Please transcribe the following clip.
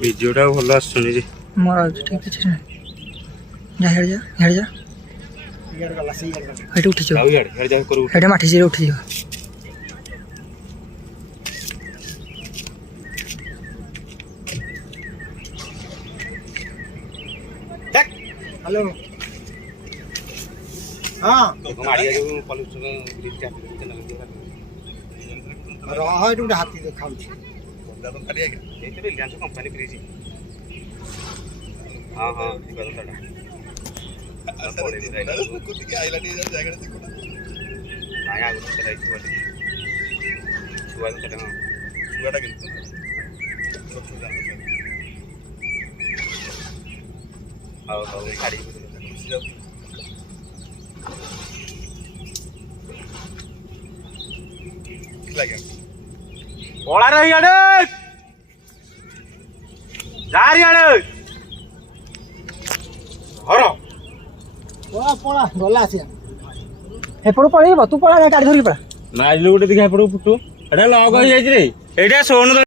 वीडियोटा भल आसुनी जी मोर ठीक अच्छे जा हेड जा हेड जा हेड उठी जाओ हेड माठी से उठी जाओ हेलो हां मारिया जो पुलिस ब्रिज के रह एटू हाथी देखाउ छी बंदा तो खाली आगे ये तो रिलायंस कंपनी ब्रिज हां हां ठीक है साडा पड़े भी राइट कुछ के आइला नहीं जाएगा देखो ना आया आगो तो राइट वाली सुवा तो हां सुवाटा किंतु सब जाना हां हां गाड़ी पड़ा रही आड़े जा रही आड़े घर पड़ा पड़ा गला से एपड़ू पळेइबो तू पळा गाड़ी धरि पळा ना आज गोटे देखा एपड़ फुटू एटा लग हो जाई रे एटा सोन